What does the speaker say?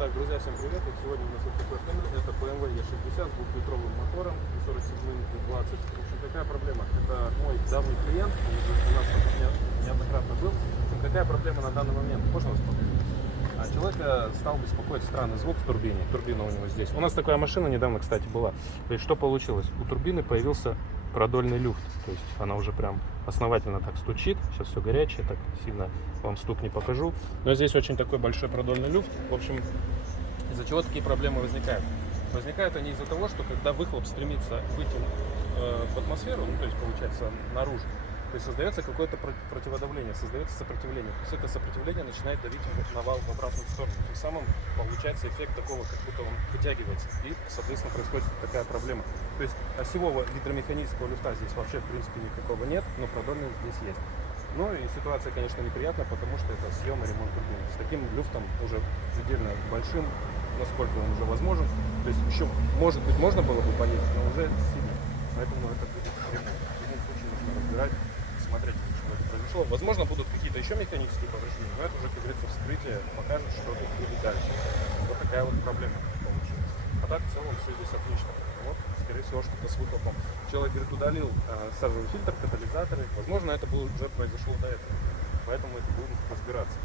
Так, друзья, всем привет. Вот сегодня у нас вот такой автомобиль. Это BMW E60 с двухлитровым мотором и 47 20. В общем, какая проблема? Это мой давний клиент, он уже у нас неоднократно был. В общем, какая проблема на данный момент? Можно вас покажу? Человека стал беспокоить странный звук в турбине. Турбина у него здесь. У нас такая машина недавно, кстати, была. То есть, что получилось? У турбины появился продольный люфт. То есть, она уже прям основательно так стучит. Сейчас все горячее, так сильно вам стук не покажу. Но здесь очень такой большой продольный люфт. В общем, из-за чего такие проблемы возникают? Возникают они из-за того, что когда выхлоп стремится выйти в атмосферу, ну, то есть, получается, наружу, то есть создается какое-то противодавление, создается сопротивление. То есть это сопротивление начинает давить на вал в обратную сторону. Тем самым получается эффект такого, как будто он вытягивается. И, соответственно, происходит такая проблема. То есть осевого гидромеханического люфта здесь вообще, в принципе, никакого нет, но продольный здесь есть. Ну и ситуация, конечно, неприятна, потому что это съем и ремонт турбины. С таким люфтом уже предельно большим, насколько он уже возможен. То есть еще, может быть, можно было бы полезть, но уже сильно. Поэтому это будет ремонт. В любом случае нужно разбирать, смотреть, что это произошло. Возможно, будут какие-то еще механические повреждения, но это уже, как говорится, вскрытие покажет, что тут будет дальше. Вот такая вот проблема получилась. А так, в целом, все здесь отлично. Вот, скорее всего, что-то с выхлопом. Человек, говорит, удалил сажевый фильтр, катализаторы. Возможно, это было, уже произошло до этого. Поэтому это будем разбираться.